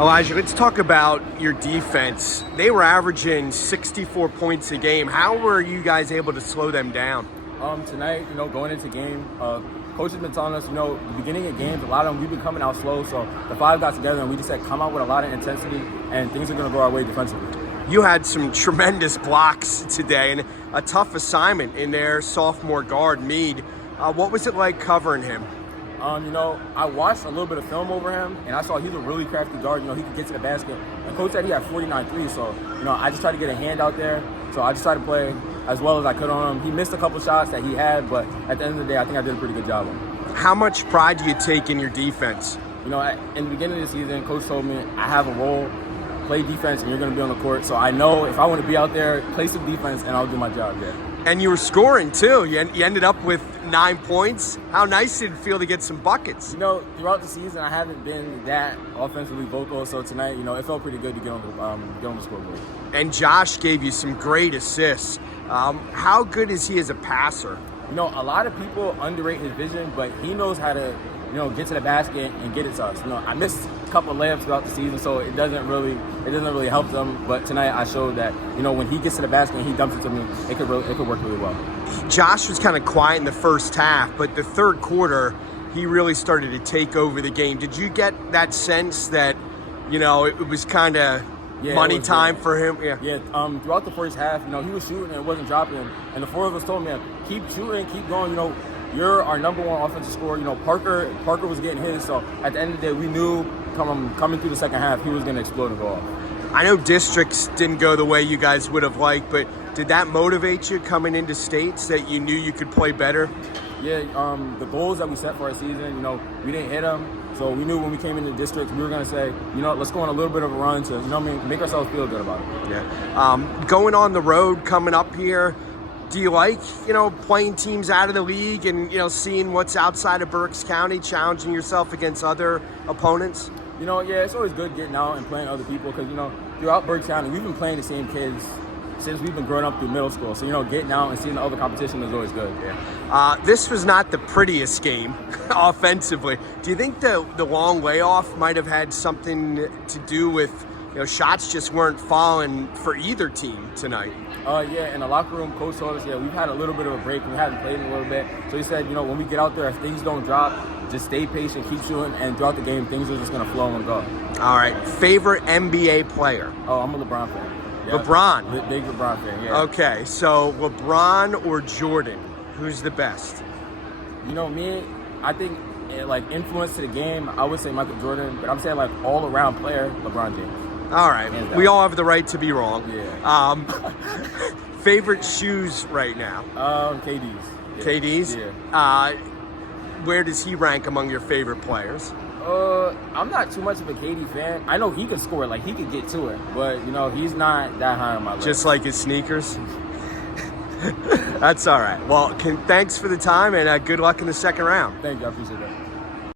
Elijah, let's talk about your defense. They were averaging 64 points a game. How were you guys able to slow them down? Tonight, going into game, coach has been telling us, the beginning of games, a lot of them, we've been coming out slow. So the five got together and we just said, come out with a lot of intensity and things are going to go our way defensively. You had some tremendous blocks today and a tough assignment in their sophomore guard, Mead. What was it like covering him? I watched a little bit of film over him, and I saw he's a really crafty guard. He could get to the basket. And coach said he had 49 threes, so, I just tried to get a hand out there. So I just tried to play as well as I could on him. He missed a couple shots that he had, but at the end of the day, I think I did a pretty good job on him. How much pride do you take in your defense? In the beginning of the season, coach told me I have a role, play defense, and you're going to be on the court. So I know if I want to be out there, play some defense, and I'll do my job, yeah. And you were scoring, too. You ended up with 9 points. How nice did it feel to get some buckets? Throughout the season, I haven't been that offensively vocal. So tonight, it felt pretty good to get on the scoreboard. And Josh gave you some great assists. How good is he as a passer? A lot of people underrate his vision, but he knows how to, get to the basket and get it to us. I missed a couple of layups throughout the season, so it doesn't really help them. But tonight I showed that, when he gets to the basket and he dumps it to me, it could work really well. Josh was kind of quiet in the first half, but the third quarter, he really started to take over the game. Did you get that sense that, it was kind of money time for him? Yeah. Throughout the first half, he was shooting and it wasn't dropping. And the four of us told him, keep shooting, keep going. You're our number one offensive scorer. Parker was getting his. So at the end of the day, we knew coming through the second half, he was going to explode and go off. I know districts didn't go the way you guys would have liked, but did that motivate you coming into states that you knew you could play better? Yeah, the goals that we set for our season, we didn't hit them. So we knew when we came into districts, we were going to say, let's go on a little bit of a run to, make ourselves feel good about it. Yeah. Going on the road, coming up here, do you like, playing teams out of the league and, seeing what's outside of Berks County, challenging yourself against other opponents? Yeah, it's always good getting out and playing other people because, throughout Berks County, we've been playing the same kids since we've been growing up through middle school. So, getting out and seeing the other competition is always good. Yeah. This was not the prettiest game offensively. Do you think the long layoff might have had something to do with, shots just weren't falling for either team tonight? Yeah, in the locker room, coach told us, we've had a little bit of a break. We haven't played in a little bit. So he said, when we get out there, if things don't drop, just stay patient, keep shooting, and throughout the game, things are just going to flow and go. All right. Favorite NBA player? Oh, I'm a LeBron fan. Yeah. LeBron? Big LeBron fan, yeah. Okay, so LeBron or Jordan? Who's the best? Me, I think, influence to the game, I would say Michael Jordan, but I'm saying, all-around player, LeBron James. All right. We all have the right to be wrong. Yeah. Favorite shoes right now? KD's. Yeah. KD's? Yeah. Where does he rank among your favorite players? I'm not too much of a KD fan. I know he can score, he could get to it, but he's not that high on my list. Just like his sneakers? That's all right. Well, thanks for the time and good luck in the second round. Thank you. I appreciate that.